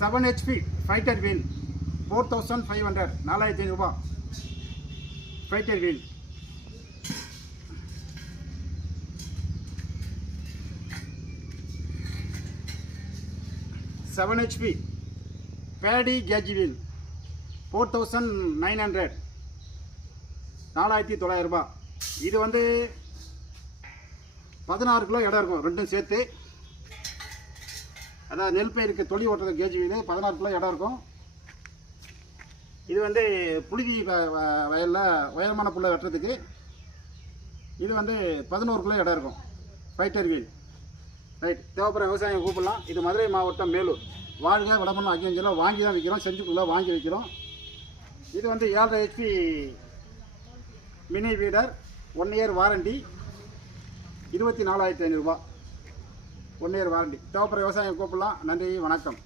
7 HP fighter wheel 4500 4500 fighter wheel. Seven HP paddy cage wheel 4900 4900. இது வந்து 16 kilo இடம் இருக்கும் ரெண்டும் சேர்த்து. அதாவது நெல் பயிருக்கு தொழி ஓட்டுறது கேஜ் வீல் 16 கிலோ இடம் இருக்கும். இது வந்து புழுதி வயலில் உயரமான புல்லை வெட்டுறதுக்கு. இது வந்து 11 கிலோ இடம் இருக்கும் ஃபைட்டர் வீல். ரைட், தேவைப்படுற விவசாயம் கூப்பிடலாம். இது மதுரை மாவட்டம் மேலூர். வாழ்க வடமண்ணம் அங்கேயும் வாங்கி தான் விற்கிறோம், செஞ்சுக்குள்ளே வாங்கி வைக்கிறோம். இது வந்து 7.5 HP மினி வீடர் 1 இயர் வாரண்டி 24,500 ரூபா. 1 இயர் வாரண்டி. தேவைப்படுற விவசாயம் கூப்பிடலாம். நன்றி, வணக்கம்.